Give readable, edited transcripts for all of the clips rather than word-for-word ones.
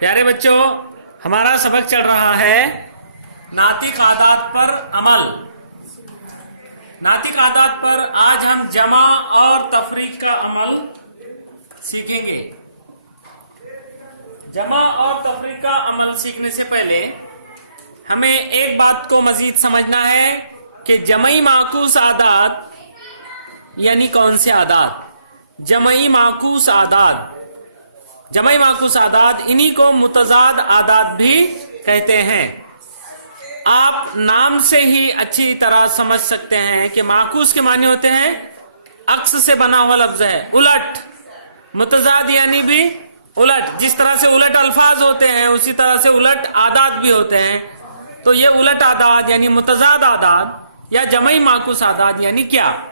प्यारे बच्चों, हमारा सबक चल रहा है नातिक आदात पर अमल। नातिक आदात पर आज हम जमा और तफरीक का अमल सीखेंगे। जमा और तफरीक का अमल सीखने से पहले हमें एक बात को मजीद समझना है कि जमई माकूस आदात यानी कौन से आदात। जमई माकूस आदात, जमई माकूस आदात, इन्हीं को मुतजाद आदात भी कहते हैं। आप नाम से ही अच्छी तरह समझ सकते हैं कि माकूस के माने होते हैं अक्स से बना हुआ लफ्ज है, उलट। मुतजाद यानी भी उलट। जिस तरह से उलट अल्फाज होते हैं उसी तरह से उलट आदात भी होते हैं। तो ये उलट आदात यानी मुतजाद आदात या जमई माकूस आदात यानी क्या,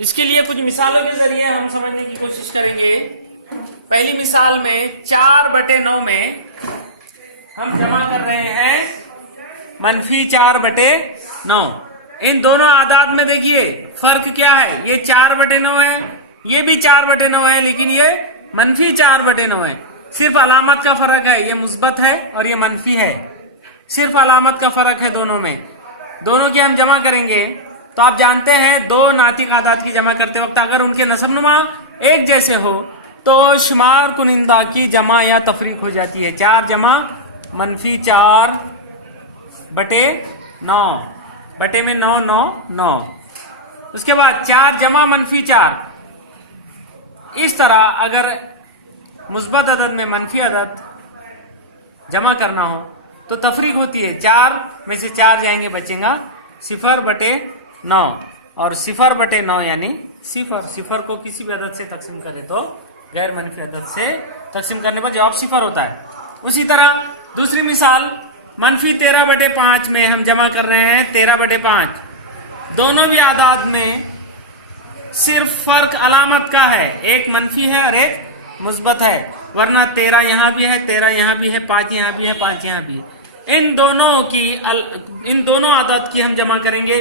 इसके लिए कुछ मिसालों के जरिए हम समझने की कोशिश करेंगे। पहली मिसाल में 4/9 में हम जमा कर रहे हैं -4/9। इन दोनों आदात में देखिए फर्क क्या है। ये 4/9 है, ये भी 4/9 है, लेकिन ये -4/9 है। सिर्फ अलामत का फर्क है, ये मुस्बत है और ये मनफी है। सिर्फ अलामत का फर्क है दोनों में। दोनों की हम जमा करेंगे तो आप जानते हैं दो नातिक आदात की जमा करते वक्त अगर उनके नसबनुमा एक जैसे हो तो शुमार कुनिंदा की जमा या तफरीक हो जाती है। 4 जमा -4/9, बटे में 9 9 9। उसके बाद 4 जमा -4। इस तरह अगर मुस्बत अदद में मनफी अदद जमा करना हो तो तफरीक होती है। 4 में से 4 जाएंगे, बचेगा 0/9 और 0/9 यानी 0। 0 को किसी भी अदद से तकसीम करें तो गैर मनफी अदद से तकसीम करने पर जवाब 0 होता है। उसी तरह दूसरी मिसाल -13/5 में हम जमा कर रहे हैं 13/5। दोनों भी आदाद में सिर्फ फर्क अलामत का है, एक मनफी है और एक मुस्बत है। वरना 13 यहाँ भी है, 13 यहाँ भी है, 5 यहाँ भी है, 5 यहाँ भी है। इन दोनों आदात की हम जमा करेंगे।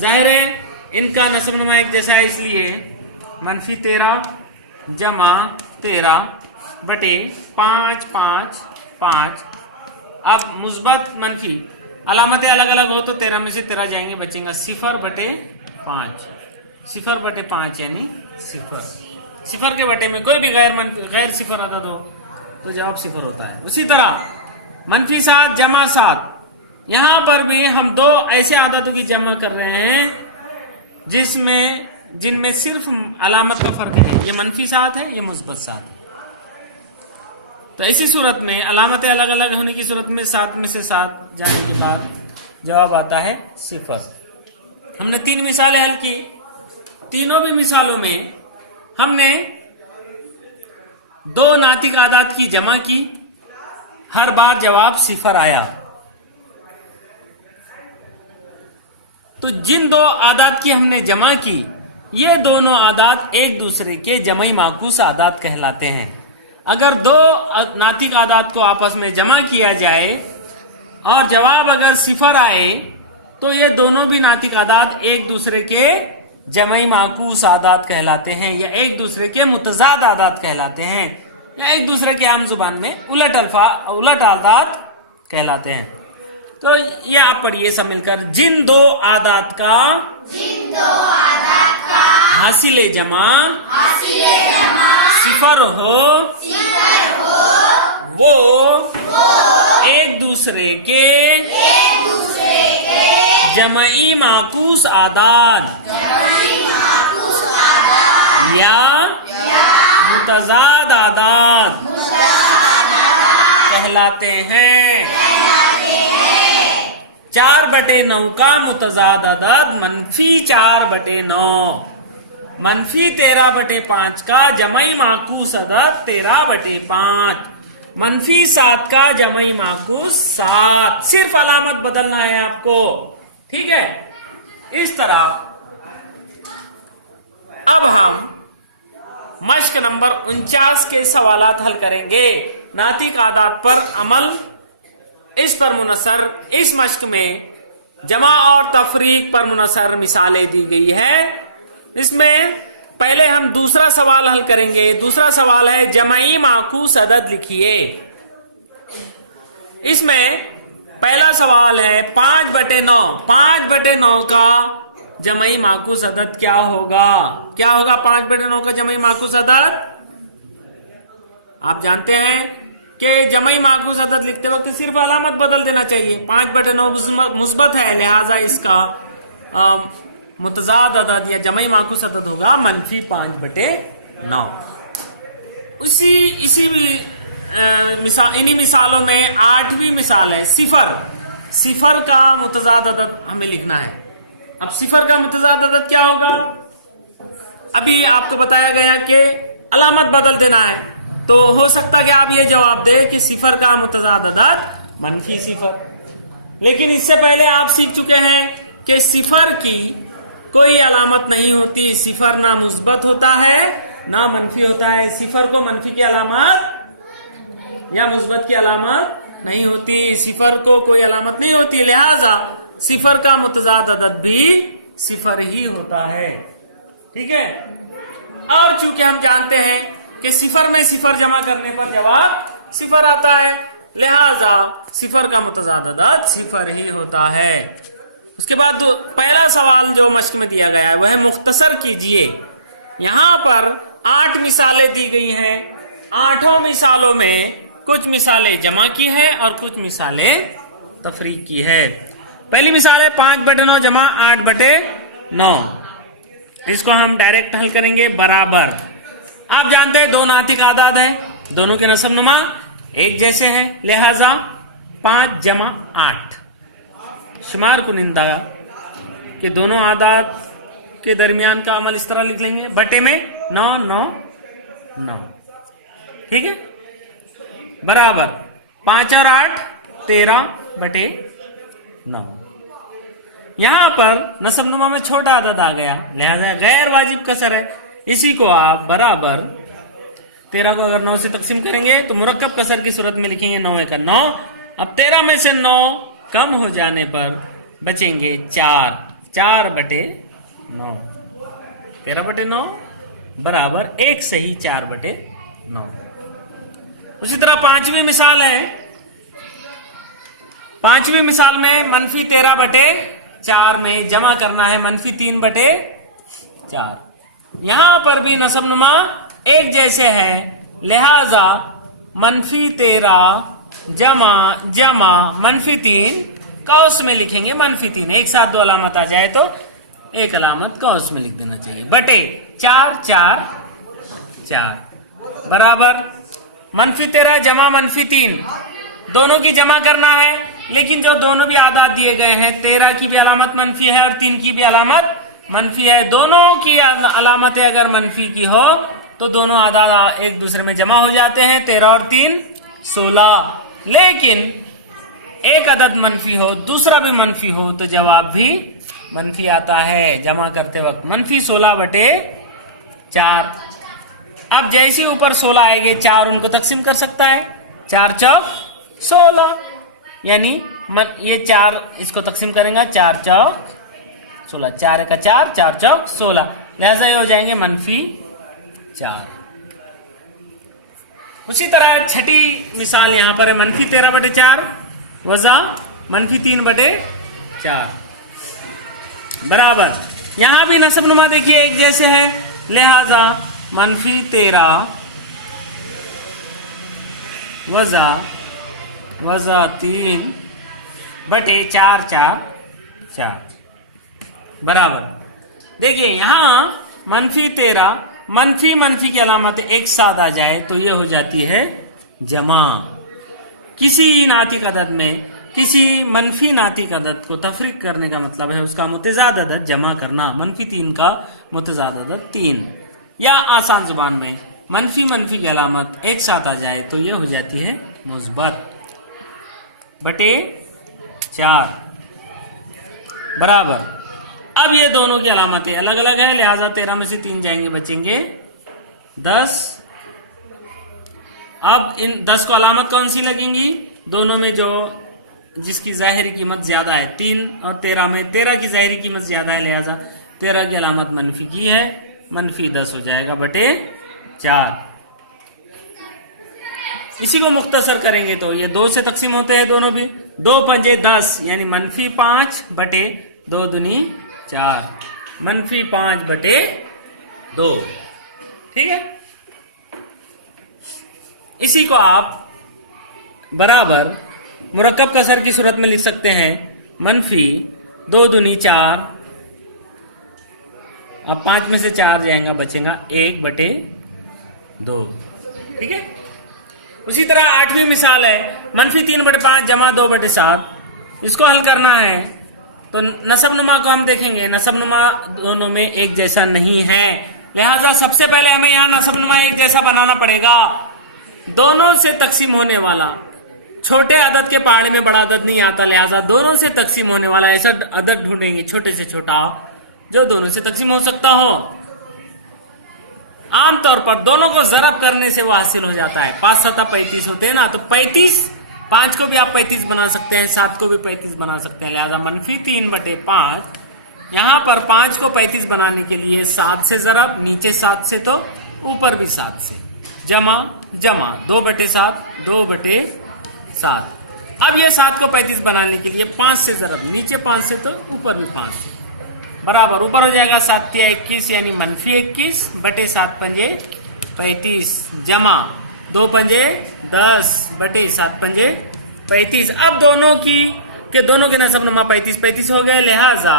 जाहिर है इनका नस्बनुमा एक जैसा है, इसलिए -13 जमा 13/5 5 5। अब मुस्बत मनफी अलामतें अलग अलग हो तो 13 में से 13 जाएंगे, बचेगा 0/5। 0/5 यानी 0। 0 के बटे में कोई भी गैर 0 अदद हो तो जवाब 0 होता है। उसी तरह -7 जमा 7, यहां पर भी हम दो ऐसे आदतों की जमा कर रहे हैं जिनमें सिर्फ अलामत का फर्क है। ये -7 है, ये मुस्बत 7 है। तो ऐसी सूरत में अलामतें अलग अलग होने की सूरत में 7 में से 7 जाने के बाद जवाब आता है 0। हमने 3 मिसालें हल की। तीनों भी मिसालों में हमने 2 नातिक आदात की जमा की, हर बार जवाब 0 आया। तो जिन 2 आदात की हमने जमा की ये दोनों आदात एक दूसरे के जमई माकूस आदात कहलाते हैं। अगर 2 नातिक आदात को आपस में जमा किया जाए और जवाब अगर 0 आए तो ये दोनों भी नातिक आदात एक दूसरे के जमई माकूस आदात कहलाते हैं या एक दूसरे के मुतजाद आदात कहलाते हैं या एक दूसरे के आम जुबान में उलट आदात कहलाते हैं। तो ये आप पढ़िए सब मिलकर। जिन दो आदात का हासिले जमा 0 हो वो एक दूसरे के जमई माकूस आदात या मुतजाद आदात कहलाते हैं। 4/9 का मुतजाद अदद -4/9, -13/5 का जमई माकूस अदद 13/5, -7 का जमई माकूस 7। सिर्फ अलामत बदलना है आपको, ठीक है। इस तरह अब हम मश्क नंबर 49 के सवालात हल करेंगे। नातिक आदात पर अमल इस पर मुनसर इस मश्क में जमा और तफरीक पर मुनसर मिसालें दी गई है। इसमें पहले हम दूसरा सवाल हल करेंगे। दूसरा सवाल है जमई माकूस अदद लिखिए। इसमें पहला सवाल है 5/9। 5/9 का जमई माकूस अदद क्या होगा? क्या होगा 5/9 का जमई माकूस अदद? आप जानते हैं कि जमई माकूस अदद लिखते वक्त सिर्फ अलामत बदल देना चाहिए। 5/9 मुस्बत है, लिहाजा इसका मुतजाद अदद या जमई माकूस अदद होगा -5/9। इन्हीं मिसालों में 8वीं मिसाल है सिफर। सिफर का मुतजाद अदद हमें लिखना है। अब सिफर का मुतजाद अदद क्या होगा? अभी आपको बताया गया कि अलामत बदल देना है, तो हो सकता है कि आप ये जवाब दे कि सिफर का मुतजाद अदद -0। लेकिन इससे पहले आप सीख चुके हैं कि सिफर की कोई अलामत नहीं होती। सिफर ना मुस्बत होता है ना मनफी होता है। सिफर को मनफी की अलामत या मुस्बत की अलामत नहीं होती। सिफर को कोई अलामत नहीं होती, लिहाजा सिफर का मुतजाद अदद भी सिफर ही होता है। ठीक है। और चूंकि हम जानते हैं कि सिफर में सिफर जमा करने पर जवाब सिफर आता है, लिहाजा सिफर का मुतजाद अदद सिफर ही होता है। उसके बाद पहला सवाल जो मश्क में दिया गया है वह मुख्तसर कीजिए। यहां पर 8 मिसालें दी गई हैं। 8 मिसालों में कुछ मिसालें जमा की है और कुछ मिसालें तफरीक की है। पहली मिसाल है 5/9 जमा 8/9। इसको हम डायरेक्ट हल करेंगे बराबर। आप जानते हैं दो नातिक आदाद है, दोनों के नसब नुमा एक जैसे हैं, लिहाजा 5 जमा 8 शुमार कुनिंदा के दोनों आदाद के दरमियान का अमल इस तरह लिख लेंगे, बटे में 9 9 9। ठीक है, बराबर 5 और 8 13/9। यहां पर नसब नुमा में छोटा आदद आ गया, लिहाजा गैर वाजिब कसर है। इसी को आप बराबर 13 को अगर 9 से तकसीम करेंगे तो मुरक्कब कसर की सूरत में लिखेंगे 9 का 9। अब 13 में से 9 कम हो जाने पर बचेंगे 4। 4/9। 13/9 बराबर 1 सही 4/9। उसी तरह 5वीं मिसाल है। 5वीं मिसाल में -13/4 में जमा करना है -3/4। यहां पर भी नसब नुमा एक जैसे है, लिहाजा -13 जमा -3 कौस में लिखेंगे -3। एक साथ दो अलामत आ जाए तो एक अलामत कौस में लिख देना चाहिए, बटे 4 4 4 बराबर -13 जमा -3 दोनों की जमा करना है। लेकिन जो दोनों भी आदाद दिए गए हैं, 13 की भी अलामत मनफी है और 3 की भी अलामत मनफी है। दोनों की अलामतें अगर मनफी की हो तो दोनों आदाद एक दूसरे में जमा हो जाते हैं, 13 और 3 16। लेकिन एक अदद मनफी हो दूसरा भी मनफी हो तो जवाब भी मनफी आता है जमा करते वक्त, -16/4। अब जैसे ऊपर 16 आएंगे 4 उनको तकसीम कर सकता है, 4 चौक 16, यानी ये 4 इसको तकसीम करेंगे 4 चौक 16, 4 का 4 4 चौक 16, लिहाजा ये हो जाएंगे -4। उसी तरह छठी मिसाल यहां पर है -13/4 वजा -3/4 बराबर। यहां भी नसब नुमा देखिए एक जैसे है, लिहाजा -13 वजा 3/4 4 4 बराबर। देखिए यहां -13 मनफी की अलामत एक साथ आ जाए तो ये हो जाती है जमा। किसी नातिक अदद में किसी मनफी नातिक अदद को तफरीक करने का मतलब है उसका मुतजाद अदद जमा करना। -3 का मुतजाद अदद 3, या आसान जुबान में मनफी की अलामत एक साथ आ जाए तो ये हो जाती है मुस्बत, बटे 4 बराबर। अब ये दोनों की अलामतें अलग अलग है, लिहाजा 13 में से 3 जाएंगे, बचेंगे 10। अब इन 10 को अलामत कौन सी लगेंगी? दोनों में जो जिसकी जाहिरी कीमत ज्यादा है, 3 और 13 में 13 की जाहिरी कीमत ज्यादा है, लिहाजा 13 की अलामत मनफी की है, -10 हो जाएगा, बटे 4। इसी को मुख्तसर करेंगे तो ये 2 से तकसीम होते हैं दोनों भी। 2 पंजे 10 यानी -5 बटे 2 दूनी 4, -5 बटे 2। ठीक है, इसी को आप बराबर मुरक्कब कसर की सूरत में लिख सकते हैं, -2 दूनी 4, अब 5 में से 4 जाएगा, बचेगा 1 बटे 2। ठीक है, उसी तरह 8वीं मिसाल है -3 बटे 5 जमा 2 बटे 7। इसको हल करना है तो नसब नुमा को हम देखेंगे, नसब नुमा दोनों में एक जैसा नहीं है, लिहाजा सबसे पहले हमें यहाँ नसब नुमा एक जैसा बनाना पड़ेगा। दोनों से तकसीम होने वाला, छोटे अदद के पहाड़े में बड़ा अदद नहीं आता, लिहाजा दोनों से तकसीम होने वाला ऐसा अदद ढूंढेंगे छोटे से छोटा जो दोनों से तकसीम हो सकता हो। आमतौर पर दोनों को ज़रब करने से वो हासिल हो जाता है। 5 7 35 होते हैं ना, तो 35, 5 को भी आप 35 बना सकते हैं, 7 को भी 35 बना सकते हैं। लिहाजा -3 बटे 5, यहाँ पर 5 को 35 बनाने के लिए 7 से ज़रब, नीचे 7 से तो ऊपर भी 7 से, जमा जमा 2 बटे 7, 2 बटे 7। अब ये 7 को 35 बनाने के लिए 5 से ज़रब, नीचे 5 से तो ऊपर भी 5 से, बराबर ऊपर हो जाएगा 7 या 21 यानी -21 बटे 7 पंजे 35, जमा 2 पंजे 10 बटे 7 पंजे 35। अब दोनों के नसब नुमा 35 हो गए, लिहाजा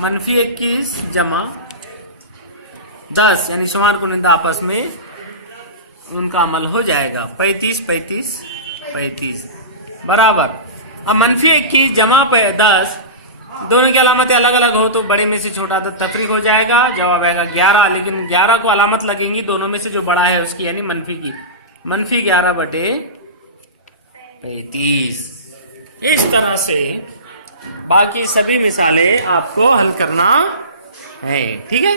-21 जमा 10 यानी शुमार कुनिंदा आपस में उनका अमल हो जाएगा, 35 बराबर। अब -21 जमा 10, दोनों की अलामतें अलग अलग हो तो बड़े में से छोटा तो तफरीक हो जाएगा, जवाब आएगा 11। लेकिन 11 को अलामत लगेंगी दोनों में से जो बड़ा है उसकी, यानी मनफी की, -11 बटे 35। इस तरह से बाकी सभी मिसालें आपको हल करना है। ठीक है।